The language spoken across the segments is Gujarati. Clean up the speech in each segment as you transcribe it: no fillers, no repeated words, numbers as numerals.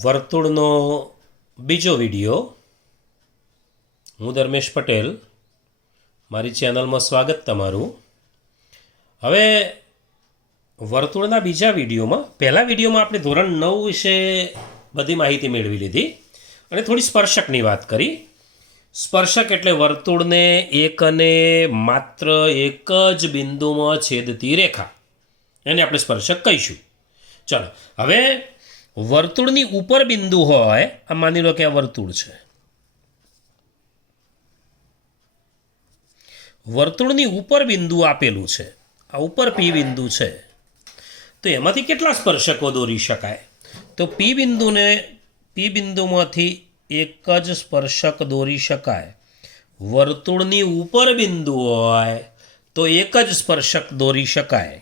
વર્તુળનો બીજો વિડીયો. હું ધર્મેશ પટેલ, મારી ચેનલમાં સ્વાગત તમારું. હવે વર્તુળના બીજા વિડીયોમાં, પહેલા વિડીયોમાં આપણે ધોરણ 9 વિશે બધી માહિતી મેળવી લીધી અને થોડી સ્પર્શકની વાત કરી. સ્પર્શક એટલે વર્તુળને એક અને માત્ર એક જ બિંદુમાં છેદતી રેખા, એને આપણે સ્પર્શક કહીશું. ચાલો, હવે વર્તુળની ઉપર બિંદુ હોય, આ માની લો કે આ વર્તુળ છે. વર્તુળની ઉપર બિંદુ આપેલું છે, આ ઉપર પી બિંદુ છે, તો એમાંથી કેટલા સ્પર્શકો દોરી શકાય? તો પી બિંદુમાંથી એક જ સ્પર્શક દોરી શકાય. વર્તુળની ઉપર બિંદુ હોય તો એક જ સ્પર્શક દોરી શકાય.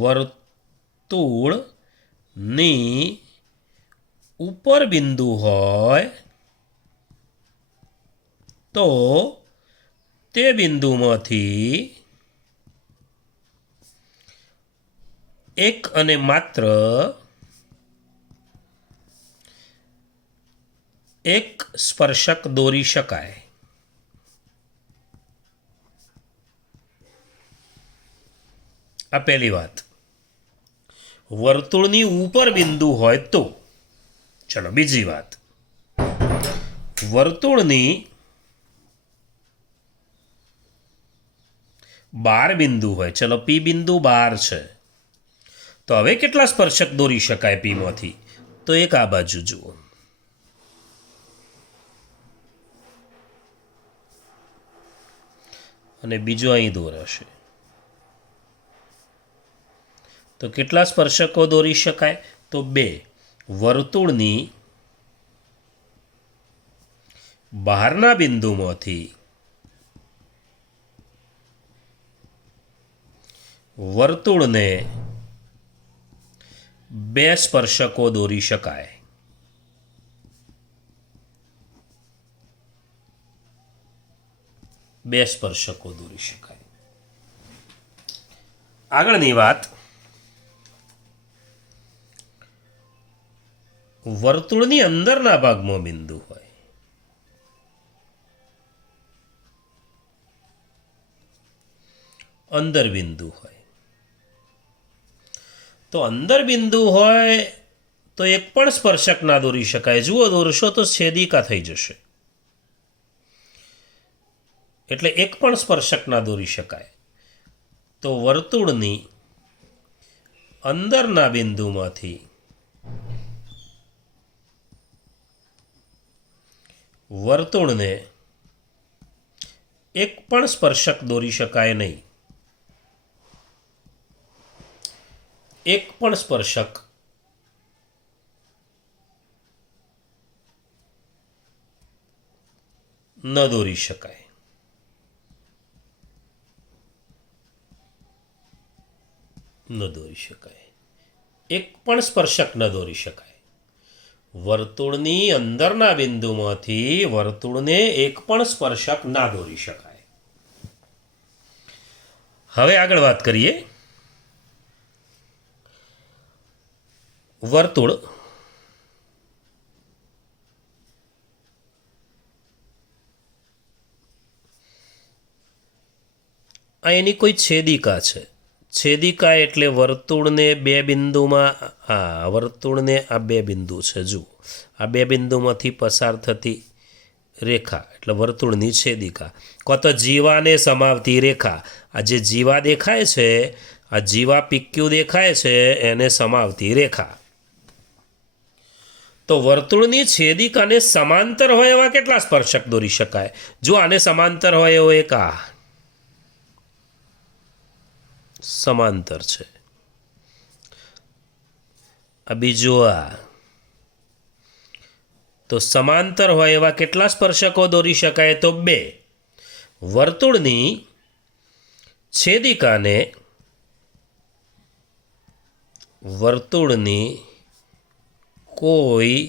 વર્તુળની ઉપર બિંદુ હોય તો તે બિંદુમાંથી એક અને માત્ર એક સ્પર્શક દોરી શકાય. આ પહેલી વાત. વર્તુળની ઉપર બિંદુ હોય તો. ચલો, બીજી વાત. વર્તુળની બાર બિંદુ હોય. ચલો, પી બિંદુ 12 છે, તો હવે કેટલા સ્પર્શક દોરી શકાય પીમાંથી? તો એક આ બાજુ જુઓ, અને બીજો અહીં દોરાશે. તો કેટલા સ્પર્શકો દોરી શકાય? તો 2. વર્તુળની બહારના બિંદુમાંથી વર્તુળને 2 સ્પર્શકો દોરી શકાય. બે સ્પર્શકો દોરી શકાય. આગળની વાત. વર્તુળની અંદરના ભાગમાં બિંદુ હોય, અંદર બિંદુ હોય, તો અંદર બિંદુ હોય તો એક પણ સ્પર્શક ના દોરી શકાય. જુઓ, દોરશો તો છેદિકા થઈ જશે, એટલે એક પણ સ્પર્શક ના દોરી શકાય. તો વર્તુળની અંદરના બિંદુમાંથી વર્તુળને એક પણ સ્પર્શક દોરી શકાય નહીં. એક પણ સ્પર્શક ન દોરી શકાય. એક પણ સ્પર્શક ન દોરી શકાય. વર્તુળની અંદરના બિંદુમાંથી વર્તુળને એક પણ સ્પર્શક ના દોરી શકાય. હવે આગળ વાત કરીએ. વર્તુળ આ એની કોઈ છેદિકા છે. છેદિકા એટલે વર્તુળને 2 બિંદુમાં, વર્તુળને આ 2 બિંદુ છે, જુઓ, આ 2 બિંદુમાંથી પસાર થતી રેખા એટલે વર્તુળની છેદિકા. કાં તો જીવાને સમાવતી રેખા. આ જે જીવા દેખાય છે, આ જીવા પીક્યુ દેખાય છે, એને સમાવતી રેખા. તો વર્તુળની છેદિકાને સમાંતર હોય એવા કેટલા સ્પર્શક દોરી શકાય? જો આને સમાંતર હોય એવો એક આ સમાંતર છે, આ બીજો આ. તો સમાંતર હોય એવા કેટલા સ્પર્શકો દોરી શકાય? તો 2. વર્તુળની છેદિકાને વર્તુળની કોઈ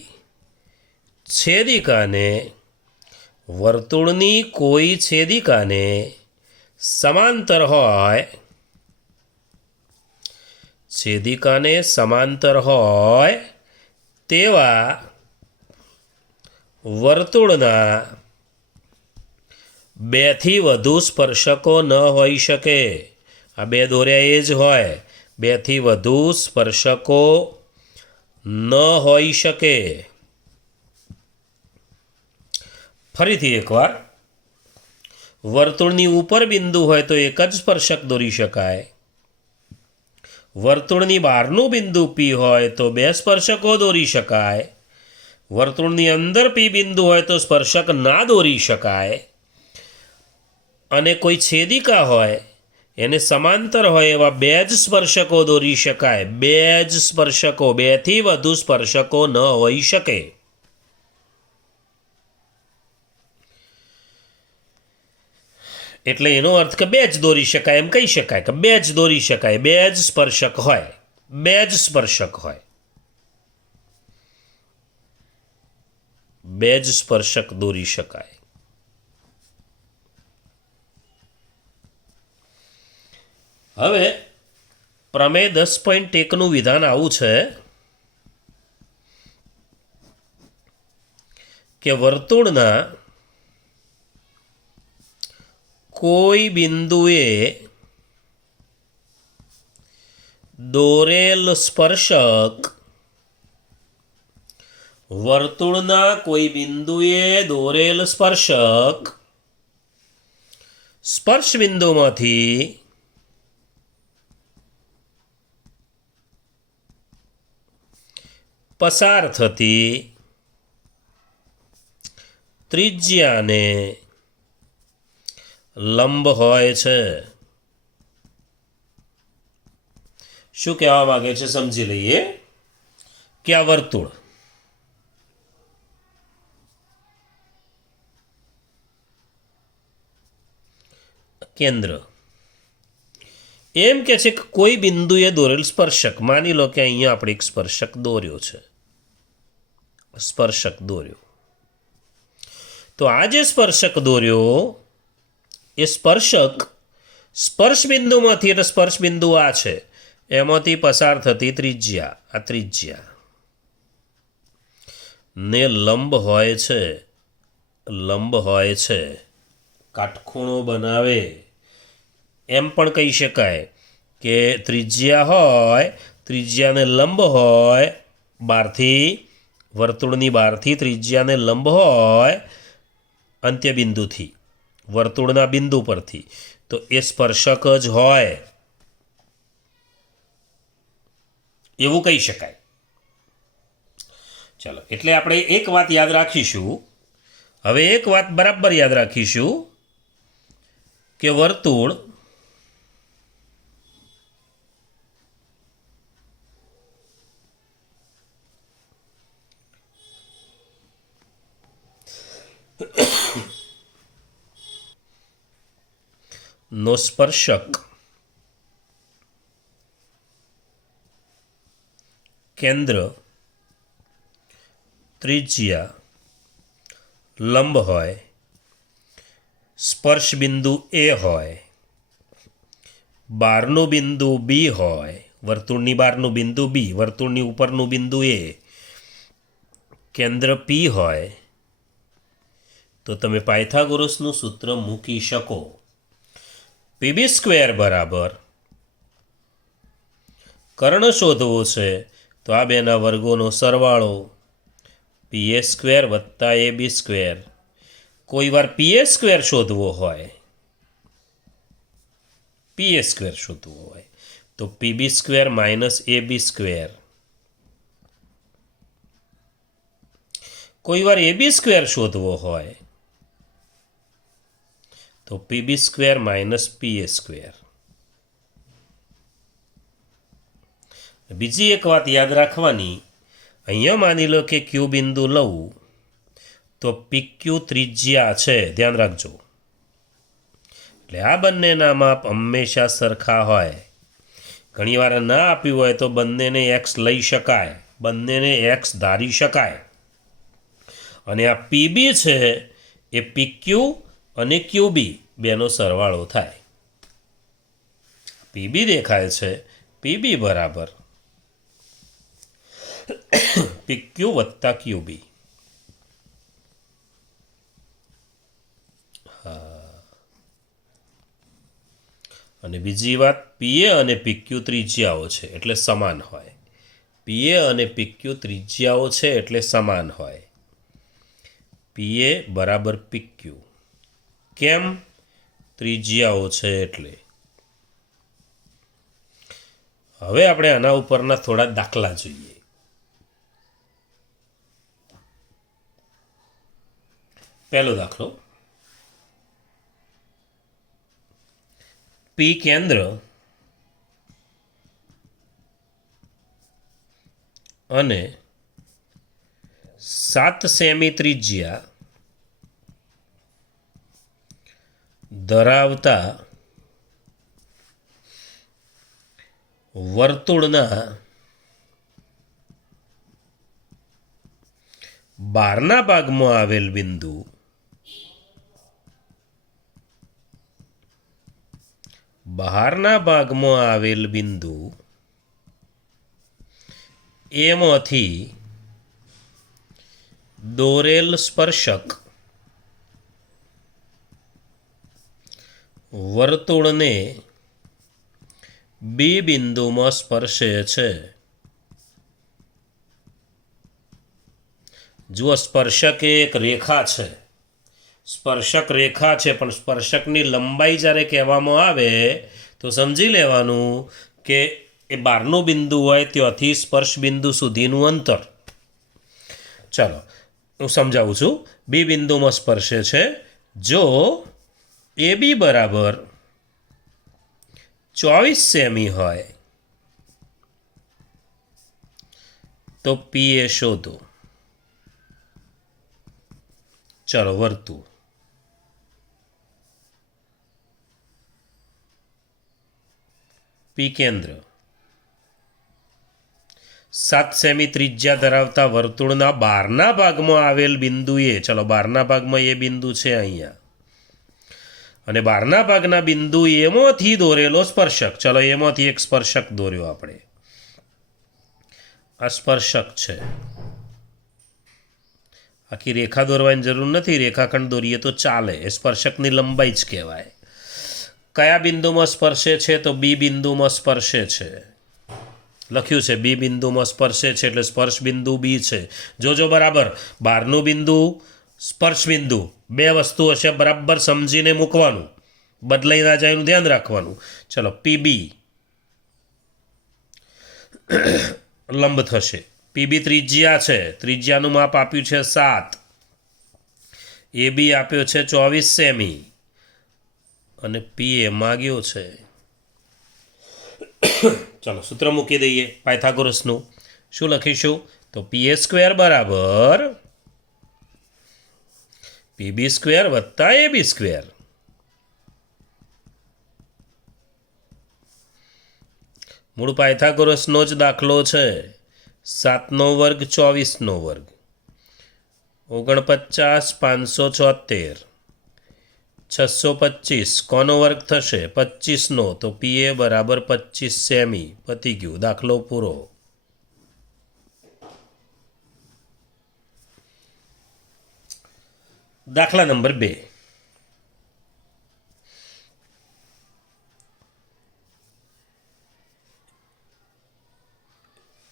છેદિકાને સમાંતર હોય, છેદિકાને સમાંતર હોય તેવા વર્તુળના બેથી વધુ સ્પર્શકો ન હોઈ શકે. આ બે દોર્યા એ જ હોય. બેથી વધુ સ્પર્શકો ન હોઈ શકે. ફરીથી એકવાર, વર્તુળની ઉપર બિંદુ હોય તો એક જ સ્પર્શક દોરી શકાય. વર્તુળની બહારનું બિંદુ પી હોય તો બે સ્પર્શકો દોરી શકાય. વર્તુળની અંદર પી બિંદુ હોય તો સ્પર્શક ના દોરી શકાય. અને કોઈ છેદિકા હોય, એને સમાંતર હોય એવા બે જ સ્પર્શકો દોરી શકાય. બે જ સ્પર્શકો, બેથી વધુ સ્પર્શકો ન હોઈ શકે. એટલે એનો અર્થ કે બે જ દોરી શકાય એમ કહી શકાય કે બે જ દોરી શકાય. બે જ સ્પર્શક હોય. બે જ સ્પર્શક હોય. બે જ સ્પર્શક દોરી શકાય. હવે પ્રમેય 10.1નું વિધાન આવું છે કે વર્તુળના કોઈ બિંદુએ દોરેલ સ્પર્શક વર્તુળના કોઈ બિંદુએ દોરેલ સ્પર્શક સ્પર્શ બિંદુમાંથી પસાર થતી ત્રિજ્યાને લંબ હોય છે. શું કહેવા માંગે છે સમજી લઈએ કે આ વર્તુળ કેન્દ્ર એમ કે છે કે કોઈ બિંદુએ દોરેલ સ્પર્શક, માની લો કે અહીંયા આપણે એક સ્પર્શક દોર્યો છે. સ્પર્શક દોર્યો તો આ જે સ્પર્શક દોર્યો એ સ્પર્શક સ્પર્શ બિંદુમાંથી, એટલે સ્પર્શ બિંદુ આ છે, એમાંથી પસાર થતી ત્રિજ્યા, આ ત્રિજ્યા ને લંબ હોય છે. લંબ હોય છે, કાટખૂણો બનાવે એમ પણ કહી શકાય કે ત્રિજ્યા હોય, ત્રિજ્યાને લંબ હોય, બહારથી વર્તુળની બહારથી ત્રિજ્યાને લંબ હોય અંત્યબિંદુથી, વર્તુળના બિંદુ પરથી, તો એ સ્પર્શક જ હોય એવું કહી શકાય. ચાલો, એટલે આપણે એક વાત યાદ રાખીશું. હવે એક વાત બરાબર યાદ રાખીશું કે વર્તુળ નો સ્પર્શક કેન્દ્ર, ત્રિજ્યા, લંબ હોય, સ્પર્શ બિંદુ એ હોય, બહારનું બિંદુ બી હોય, વર્તુળની બહારનું બિંદુ બી, વર્તુળની ઉપરનું બિંદુ એ, કેન્દ્ર પી હોય, તો તમે પાયથાગોરસનું સૂત્ર મૂકી શકો. પીબી સ્ક્વેર બરાબર, કર્ણ શોધવો છે તો આ બેના વર્ગોનો સરવાળો પીએ સ્ક્વેર વત્તા એ બી સ્ક્વેર. કોઈ વાર પીએ સ્ક્વેર શોધવો હોય, પીએ સ્ક્વેર શોધવો હોય તો પીબી સ્ક્વેર માઇનસ એ બી સ્ક્વેર. કોઈ વાર એ બી સ્ક્વેર શોધવો હોય તો પીબી સ્ક્વેર માઇનસ પીએ સ્ક્વેર. બીજી એક વાત યાદ રાખવાની, અહીંયા માની લો કે ક્યુ બિંદુ લઉં તો પીક્યુ ત્રિજ્યા છે, ધ્યાન રાખજો. એટલે આ બંનેના માપ હંમેશા સરખા હોય. ઘણીવાર ના આપ્યું હોય તો બંનેને એક્સ લઈ શકાય, બંનેને એક્સ ધારી શકાય. અને આ પીબી છે એ પીક્યુ અને ક્યુબી બેનો સરવાળો થાય. પીબી દેખાય છે, પીબી બરાબર PQ વત્તા QB. અને બીજી વાત, PA અને PQ ત્રિજ્યાઓ છે એટલે સમાન હોય. PA અને PQ ત્રિજ્યાઓ છે એટલે સમાન હોય. PA બરાબર PQ. કેમ? ત્રિજ્યાઓ છે એટલે. હવે આપણે આના ઉપરના થોડા દાખલા જોઈએ. પહેલો દાખલો, P કેન્દ્ર અને 7 સેમી ત્રિજ્યા ધરાવતા વર્તુળના બહારના ભાગમાં આવેલ બિંદુ એમાંથી દોરેલ સ્પર્શક વર્તુળને B બિંદુમાં સ્પર્શે છે. જુઓ, સ્પર્શક એ એક રેખા છે. સ્પર્શક રેખા છે, પણ સ્પર્શકની લંબાઈ જ્યારે કહેવામાં આવે તો સમજી લેવાનું કે એ બહારનું બિંદુ હોય ત્યાંથી સ્પર્શ બિંદુ સુધીનું અંતર. ચાલો હું સમજાવું છું. B બિંદુમાં સ્પર્શે છે. જો AB બરાબર 24 સેમી હોય તો PA શોધો. ચલો, વર્તુળ P કેન્દ્ર, 7 સેમી ત્રિજ્યા ધરાવતા વર્તુળના બહારના ભાગમાં આવેલ બિંદુ એ, ચલો બહારના ભાગમાં એ બિંદુ છે અહીંયા, અને બહારના ભાગના બિંદુ એમાંથી દોરેલો સ્પર્શક. ચલો એમાંથી એક સ્પર્શક દોર્યો આપણે. આ સ્પર્શક છે. આખી રેખા દોરવાની જરૂર નથી, રેખાખંડ દોરીએ તો ચાલે. એ સ્પર્શકની લંબાઈ જ કહેવાય. કયા બિંદુમાં સ્પર્શે છે? તો B બિંદુમાં સ્પર્શે છે. લખ્યું છે B બિંદુમાં સ્પર્શે છે એટલે સ્પર્શ બિંદુ B છે. જોજો બરાબર, બહારનું બિંદુ, સ્પર્શ બિંદુ, બે વસ્તુ હશે, બરાબર સમજીને મૂકવાનું, બદલાઈ ના જાય એનું ધ્યાન રાખવાનું. ચલો, PB લંબ થશે. PB ત્રિજ્યા છે, ત્રિજ્યાનું માપ આપ્યું છે 7, AB આપ્યો છે 24 સેમી અને PA માગ્યો છે. ચલો સૂત્ર મૂકી દઈએ પાયથાગોરસનું. શું લખીશું? તો PA² બરાબર PB² વત્તા AB². મૂળ પાયથાગોરસનો જ દાખલો છે. 7નો વર્ગ 24નો વર્ગ 49 576 625. કોનો વર્ગ થશે? 25નો. તો PA બરાબર 25 સેમી. પતી ગયું, દાખલો પૂરો. દાખલા નંબર 2.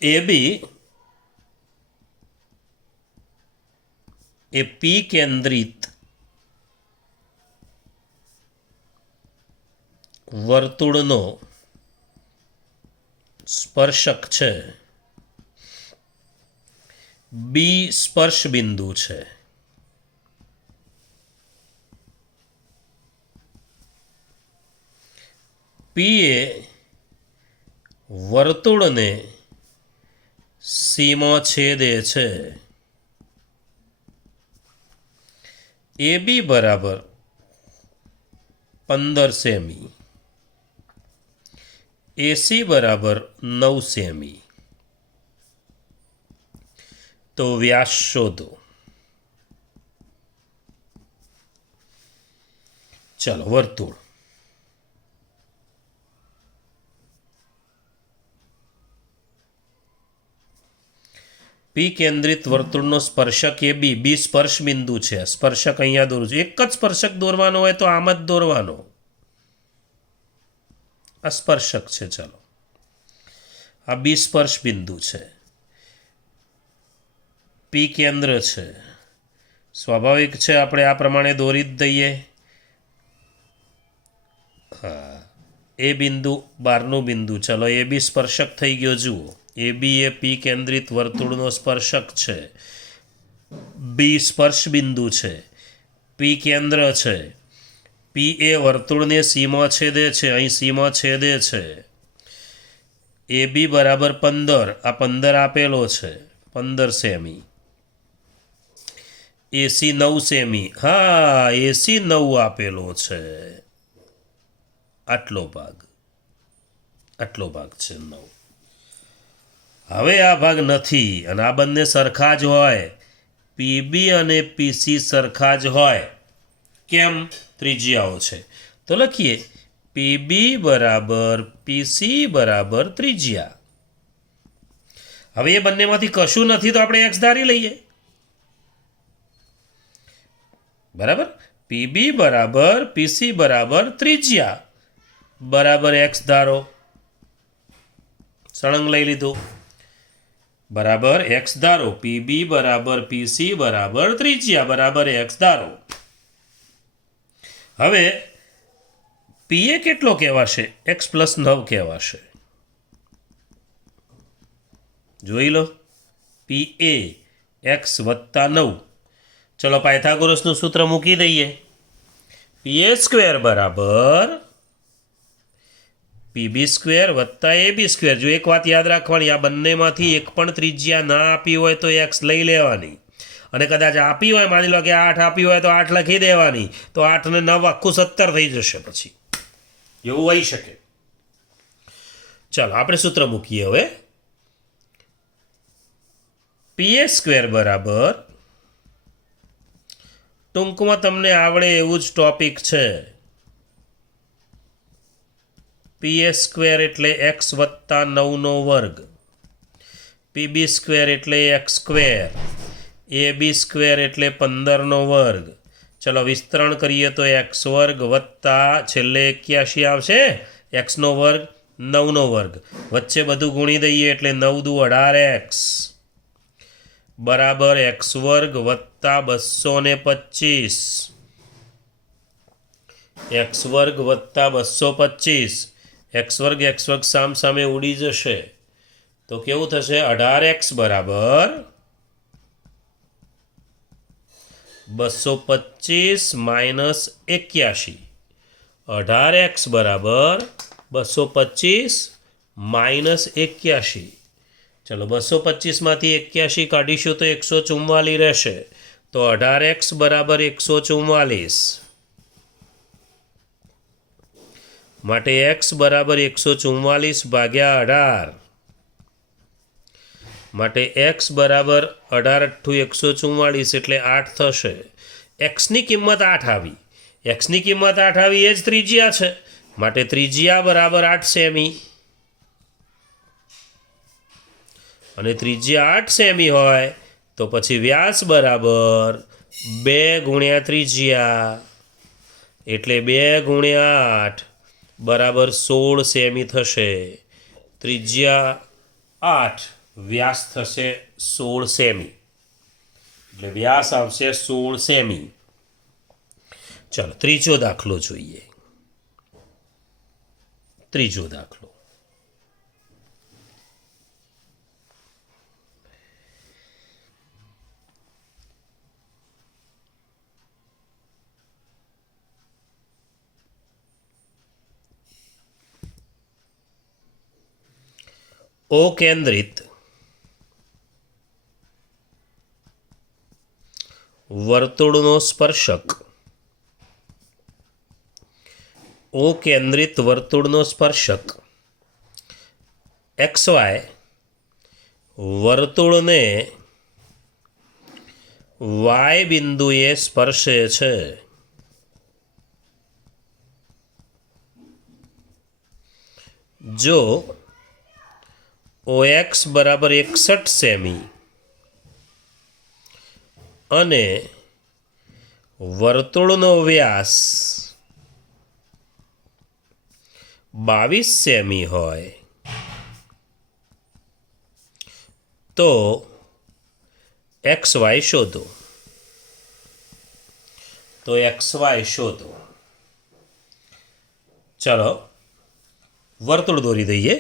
AB એ P કેન્દ્રિત વર્તુળનો સ્પર્શક છે. B સ્પર્શ બિંદુ છે. P એ વર્તુળને સીમા છેદે છે. AB બરાબર 15 સેમી, AC બરાબર 9 સેમી. તો વ્યાસ શોધો. ચલો, વર્તુળ પી કેન્દ્રિત વર્તુળનો સ્પર્શક એ બી, બી સ્પર્શ બિંદુ છે. સ્પર્શક અહીંયા દોરું છું. એક જ સ્પર્શક દોરવાનો હોય તો આમ જ દોરવાનો. આ સ્પર્શક છે. ચલો, આ બી સ્પર્શ બિંદુ છે. પી કેન્દ્ર છે. સ્વાભાવિક છે આપણે આ પ્રમાણે દોરી જ દઈએ. હા, એ બિંદુ બહારનું બિંદુ. ચલો, એ બી સ્પર્શક થઈ ગયો. જુઓ, એ બી એ પી કેન્દ્રિત વર્તુળનો સ્પર્શક છે. બી સ્પર્શ બિંદુ છે. પી કેન્દ્ર છે. પી એ વર્તુળને સીમા છેદે છે. અહીં સીમા છેદે છે. એ બી બરાબર 15. આ 15 આપેલો છે, 15 સેમી. એસી 9 સેમી. હા, એસી 9 આપેલો છે. આટલો ભાગ છે 9. હવે આ ભાગ નથી અને આ બંને સરખા જ હોય. પીબી અને પીસી સરખા જ હોય. કેમ? ત્રિજ્યાઓ છે. તો લખીએ પીબી બરાબર પીસી બરાબર ત્રિજ્યા. હવે એ બંનેમાંથી કશું નથી તો આપણે એક્સ ધારી લઈએ. બરાબર. પીબી બરાબર પીસી બરાબર ત્રિજ્યા બરાબર એક્સ ધારો. સળંગ લઈ લીધું. બરાબર એક્સ ધારો. પીબી બરાબર પીસી બરાબર ત્રિજ્યા બરાબર એક્સ ધારો. હવે પીએ કેટલો કહેવાશે? એક્સ પ્લસ 9 કહેવાશે. જોઈ લો, પી એ એક્સ વત્તા 9. ચલો, પાયથાગોરસનું સૂત્ર મૂકી દઈએ. પી એ સ્ક્વેર બરાબર પીબી સ્ક્વેર વત્તા એબી સ્ક્વેર. જો એક વાત યાદ રાખવાની, આ બંનેમાંથી એક પણ ત્રિજ્યા ના આપી હોય તો એક્સ લઈ લેવાની, અને કદાચ આપી હોય, માની લો કે 8 આપી હોય તો 8 લખી દેવાની. તો 8 ને 9 આખું 17 થઈ જશે. પછી એવું હોઈ શકે. ચાલો, આપણે સૂત્ર મૂકીએ હવે. પી એ સ્ક્વેર બરાબર, ટૂંકમાં તમને આવડે એવું જ ટોપિક છે. પી એ સ્ક્વેર એટલે એક્સ વત્તા 9નો વર્ગ. પીબી સ્ક્વેર એટલે એક્સ સ્ક્વેર. એ બી સ્ક્વેર એટલે 15નો વર્ગ. ચલો, વિસ્તરણ કરીએ તો એક્સ વર્ગ વત્તા છેલ્લે 81 આવશે. એક્સનો વર્ગ 9નો વર્ગ. વચ્ચે બધું ગુણી દઈએ એટલે 9 દુ 18x બરાબર એક્સ વર્ગ વત્તા 225. એક્સ વર્ગ વત્તા 225. એક્સ વર્ગ સામ સામે ઉડી જશે તો કેવું થશે? 18x બરાબર 225 માઇનસ 81. 18x બરાબર 225 માઇનસ 81. ચલો, 225માંથી 81 કાઢીશું તો 144 રહેશે. તો 18x બરાબર 144. માટે x બરાબર 144 ભાગ્યા 18. માટે x બરાબર 18 × 144 એટલે 8 થશે. એક્સની કિંમત 8 આવી. એક્સની કિંમત 8 આવી એ જ ત્રિજ્યા છે. માટે ત્રિજ્યા બરાબર 8 સેમી. અને ત્રિજ્યા 8 સેમી હોય તો પછી વ્યાસ બરાબર 2 × ત્રિજ્યા એટલે 2 × 8 બરાબર 16 સેમી થશે. ત્રિજ્યા 8, વ્યાસ થશે 16 સેમી. એટલે વ્યાસ આવશે 16 સેમી. ચાલો, ત્રીજો દાખલો જોઈએ. ત્રીજો દાખલો. ઓ કેન્દ્રિત વર્તુળનો સ્પર્શક. ઓ કેન્દ્રિત વર્તુળનો સ્પર્શક XY વર્તુળને Y બિંદુએ સ્પર્શે છે. જો OX બરાબર 61 સેમી અને વર્તુળનો વ્યાસ 22 સેમી હોય તો XY શોધો. XY શોધો. ચાલો વર્તુળ દોરી દઈએ.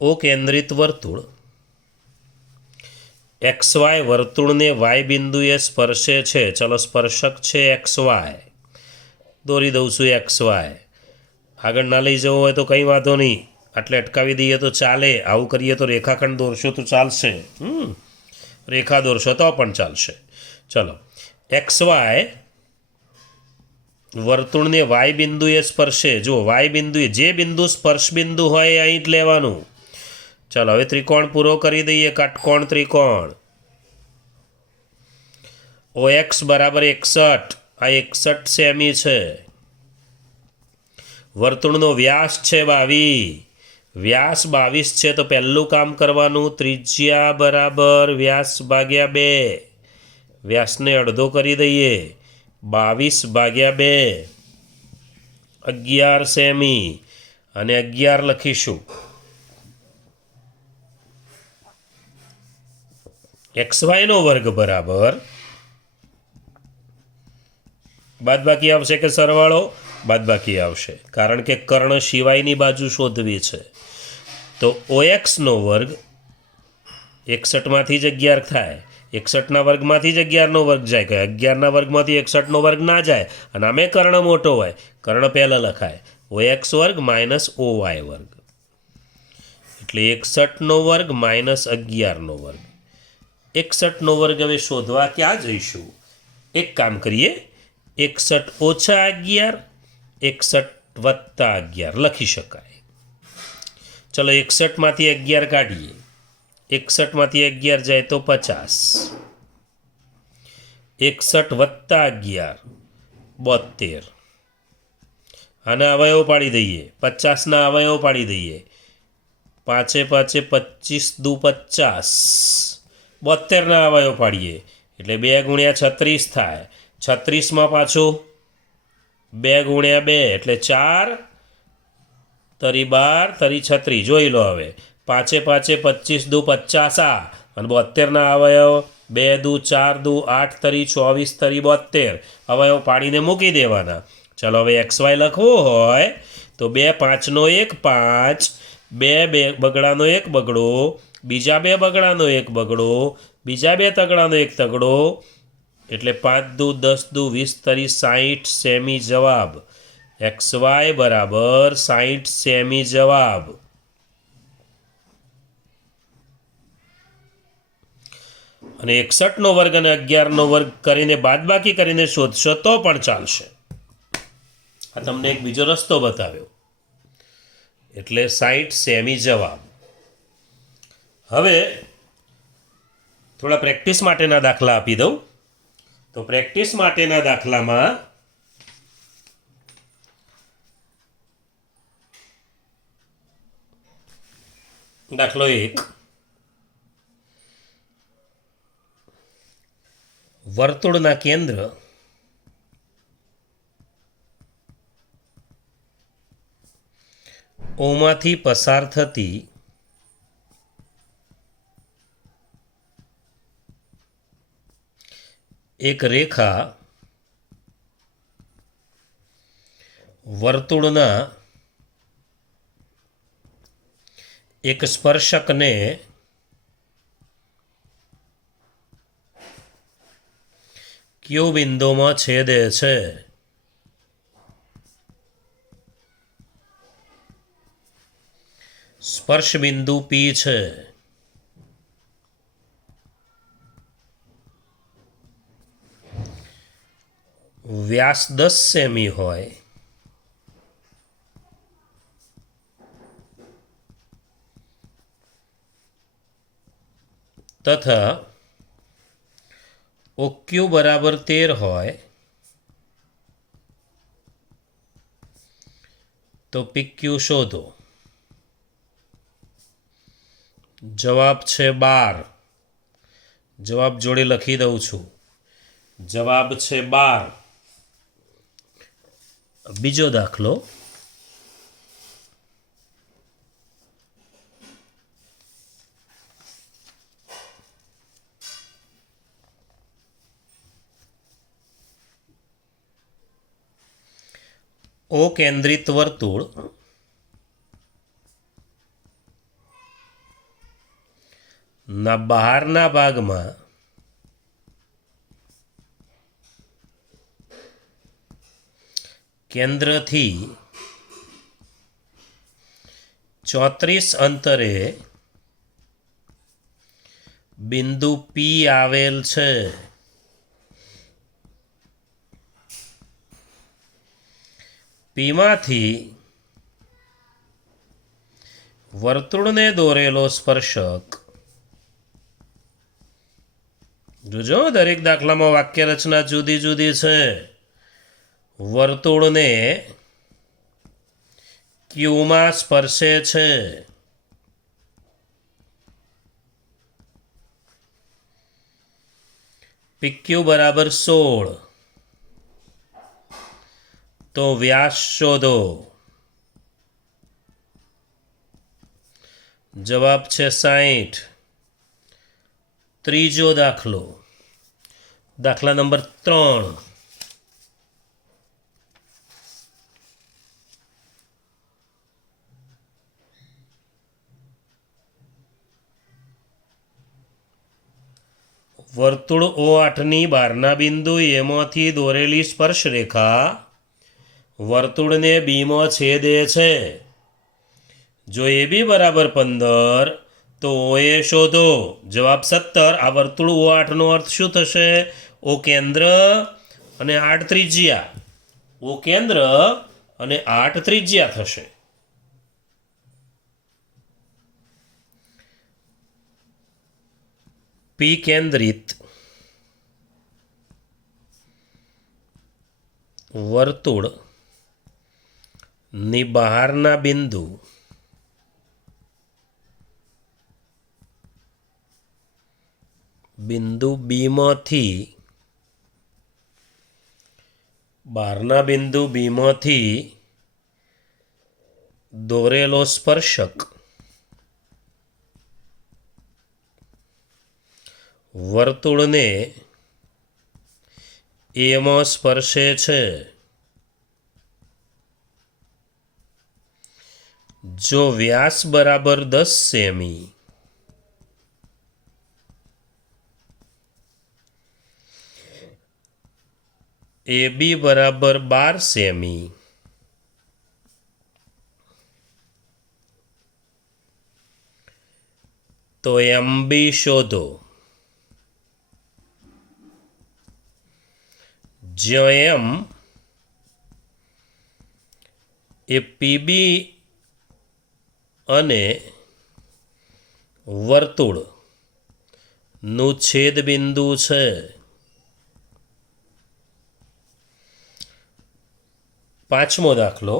ઓ કેન્દ્રિત વર્તુળ. XY વર્તુળને Y બિંદુએ સ્પર્શે છે. ચલો સ્પર્શક છે XY. દોરી દઉં છું XY. આગળ ના લઈ જવું હોય તો કંઈ વાંધો નહીં, આટલે અટકાવી દઈએ તો ચાલે. આવું કરીએ તો રેખાખંડ દોરશો તો ચાલશે. રેખા દોરશો તો પણ ચાલશે. ચલો XY વર્તુળને Y બિંદુએ સ્પર્શે. જો Y બિંદુએ જે બિંદુ સ્પર્શ બિંદુ હોય એ અહીં જ લેવાનું. ચાલો હવે ત્રિકોણ પૂરો કરી દઈએ. કાટકોણ ત્રિકોણ. OX બરાબર 61. આ 61 સેમી છે. વર્તુળનો વ્યાસ છે 22. વ્યાસ 22 છે તો પહેલું કામ કરવાનું, ત્રિજ્યા બરાબર વ્યાસ ભાગ્યા 2. વ્યાસને અડધો કરી દઈએ. 22 ભાગ્યા 2 11 સેમી અને 11 લખીશું. XY નો વર્ગ બરાબર બાદબાકી આવશે કે સરવાળો? બાદબાકી આવશે, કારણ કે કર્ણ સિવાયની બાજુ શોધવી છે. તો OX નો વર્ગ 61માંથી જ 11 થાય. 61ના વર્ગમાંથી જ 11નો વર્ગ જાય. કે 11ના વર્ગમાંથી 61નો વર્ગ ના જાય. અને આમે કર્ણ મોટો હોય, કર્ણ પહેલાં લખાય. OX વર્ગ માઇનસ OY વર્ગ, એટલે 61નો વર્ગ માઇનસ 11નો વર્ગ. 61નો વર્ગ હવે શોધવા ક્યાં જઈશું? એક કામ કરીએ, 61 ઓછા 11, 61 વત્તા 11 લખી શકાય. ચલો 61માંથી 11 કાઢીએ. 61માંથી 11 જાય તો 50. 61 વત્તા 11 72. આના અવયવ પાડી દઈએ. 50ના અવયવ પાડી દઈએ. 5 5 25 દુ 50. 72ના અવયવ પાડીએ એટલે 2 ગુણ્યા 36 થાય. 36માં પાછું 2 ગુણ્યા 2 એટલે 4 તરી 12 તરી 36. જોઈ લો હવે. 5 5 25 દુ 50 અને 72ના અવયવ 2 દુ 4 દુ 8 તરી 24 તરી 72. અવયવ પાડીને મૂકી દેવાના. ચલો હવે XY લખવો હોય તો 2 5નો 1 5, 2 બગડાનો 1 બગડો, બીજા 2 બગડાનો 1 બગડો, બીજા 2 તગડાનો 1 તગડો, એટલે 5 દુ 10 દુ 20 તરી 60 સેમી જવાબ. XY બરાબર 60 સેમી જવાબ. અને 61નો વર્ગ અને 11નો વર્ગ કરીને બાદબાકી કરીને શોધશો તો પણ ચાલશે. આ તમને એક બીજો રસ્તો બતાવ્યો, એટલે 60 સેમી જવાબ. હવે થોડા પ્રેક્ટિસ માટેના દાખલા આપી દઉં. તો પ્રેક્ટિસ માટેના દાખલામાં દાખલો 1, વર્તુળના કેન્દ્ર ઓમાંથી પસાર થતી એક રેખા વર્તુળના એક સ્પર્શકને ક્યુ બિંદુમાં છેદે છે. સ્પર્શ બિંદુ P છે. વ્યાસ 10 સેમી હોય તથા OQ બરાબર 13 હોય તો PQ શોધો. જવાબ છે 12. જવાબ જોડે લખી દઉં છું. જવાબ છે 12. બીજો દાખલો. ઓ કેન્દ્રિત વર્તુળ ના બહારના ભાગમાં કેન્દ્રથી 34 અંતરે બિંદુ P આવેલ છે. પીમાંથી વર્તુળને દોરેલો સ્પર્શક, જોજો દરેક દાખલામાં વાક્ય રચના જુદી જુદી છે. વર્તુળને ક્યુમાં સ્પર્શે છે. PQ બરાબર 16. તો વ્યાસ શોધો. જવાબ છે 60. ત્રીજો દાખલો. દાખલા નંબર 3. વર્તુળ O8ની બહારના બિંદુ એમાંથી દોરેલી સ્પર્શરેખા વર્તુળને બીમાં છેદે છે. જો AB બરાબર 15 તો OA શોધો. જવાબ 17. આ વર્તુળ O8નો અર્થ શું થશે? O કેન્દ્ર અને 8 ત્રિજ્યા. O કેન્દ્ર અને 8 ત્રિજ્યા થશે. P કેન્દ્રિત વર્તુળ ની બહારના બિંદુ બીમાંથી દોરેલો સ્પર્શક વર્તુળને એમાં સ્પર્શે છે. જો વ્યાસ બરાબર 10 સેમી AB બરાબર 12 સેમી તો MB શોધો. જ્યાં M એ PB અને વર્તુળનું છેદ બિંદુ છે. પાંચમો દાખલો.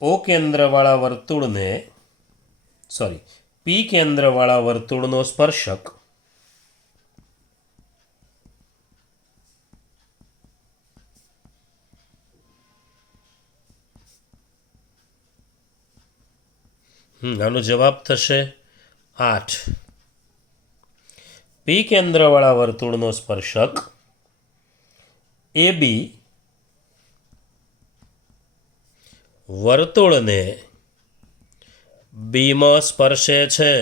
O કેન્દ્રવાળા વર્તુળને P કેન્દ્રવાળા વર્તુળનો સ્પર્શક આનો જવાબ થશે 8. P કેન્દ્રવાળા વર્તુળનો સ્પર્શક AB વર્તુળને બીમાં સ્પર્શે છે.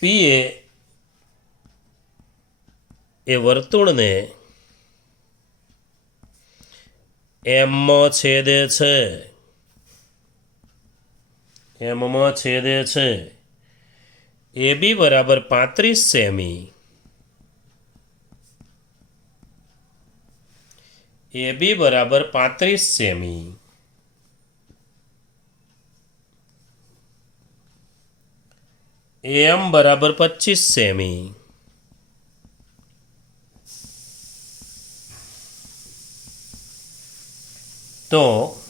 P એ વર્તુળને એમમાં છેદે છે. AB બરાબર 35 સેમી AM બરાબર 25 સેમી તો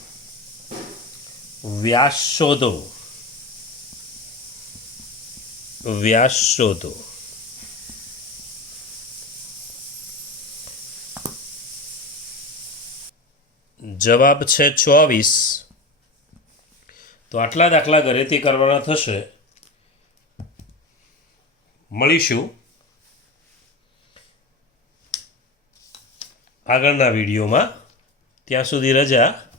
વ્યાસ શોધો. વ્યાસ શોધો. જવાબ છે 24. તો આટલા દાખલા ઘરેથી કરવાના થશે. મળીશું આગળના વિડીયોમાં. ત્યાં સુધી રજા.